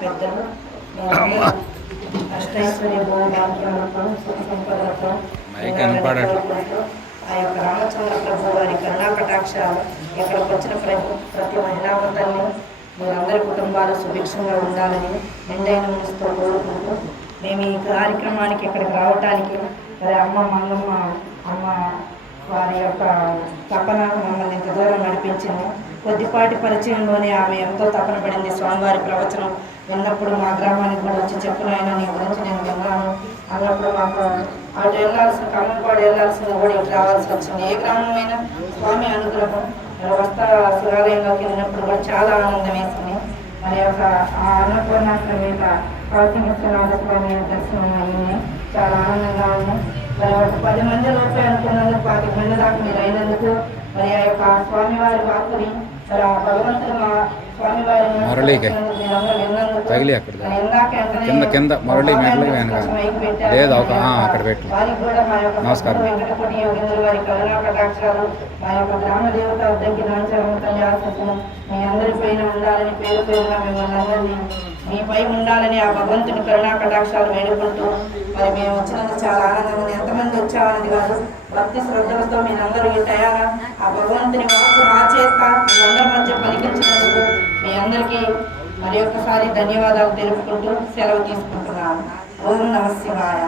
పెద్దలు. అష్టైశ్వర్య కనపడట్లేదు. ఉండాలని ఆ యొక్క రామచంద్ర ప్రభు వారి కరుణా కటాక్షాలు ఇక్కడికి వచ్చిన ప్రతి ప్రతి మహిళావతల్ని మీరందరి కుటుంబాలు సుభిక్షంగా ఉండాలని నిండైన మనసుతో కోరుకుంటూ మేము ఈ కార్యక్రమానికి ఇక్కడికి రావటానికి మరి అమ్మ మంగమ్మ అమ్మ వారి యొక్క తపన మమ్మల్ని ఇంత దూరం నడిపించింది కొద్దిపాటి పరిచయంలోనే ఆమె ఎంతో తపన పడింది. స్వామివారి ప్రవచనం విన్నప్పుడు మా గ్రామానికి కూడా వచ్చి చెప్పిన ఆయన నీ గురించి నేను విన్నాను. అన్నప్పుడు మాకు అటు వెళ్ళాల్సిన కమ్మంపాడు వెళ్ళాల్సిన కూడా ఇటు రావాల్సి వచ్చింది. ఏ గ్రామమైనా స్వామి అనుగ్రహం వస్తా శివాలయంలోకి వెళ్ళినప్పుడు కూడా చాలా ఆనందం వేసింది. మరి యొక్క ఆ అన్నపూర్ణాశ్రమేత కౌసింగనాథ స్వామి దర్శనం అయ్యింది. చాలా ఆనందంగా ఉంది. మరి ఒక పది మంది లోపే అనుకున్నందుకు పాతిక మంది దాకా మీరు అయినందుకు మరి ఆ యొక్క స్వామివారి వాక్కుని మరి ఆ భగవంతుడు మా తగిలి అక్కడ. కింద కింద మురళి వెనక. లేదు ఒక అక్కడ పెట్టు. నమస్కారం. మా యొక్క గ్రామ దేవత పైన ఉండాలని పేరు పేరున మిమ్మల్ని అందరినీ మీపై ఉండాలని ఆ భగవంతుని కరుణా కటాక్షాలు వేడుకుంటూ మరి మేము వచ్చినందుకు చాలా ఆనందంగా ఉంది ఎంతమంది వచ్చామని కాదు భక్తి శ్రద్ధలతో మీరందరూ ఈ తయారా ఆ భగవంతుని వాక్కు మా మీ అందరి మధ్య పలికించినందుకు మీ అందరికీ మరి ఒక్కసారి ధన్యవాదాలు తెలుపుకుంటూ సెలవు తీసుకుంటున్నాను. ఓం నమ శివాయ.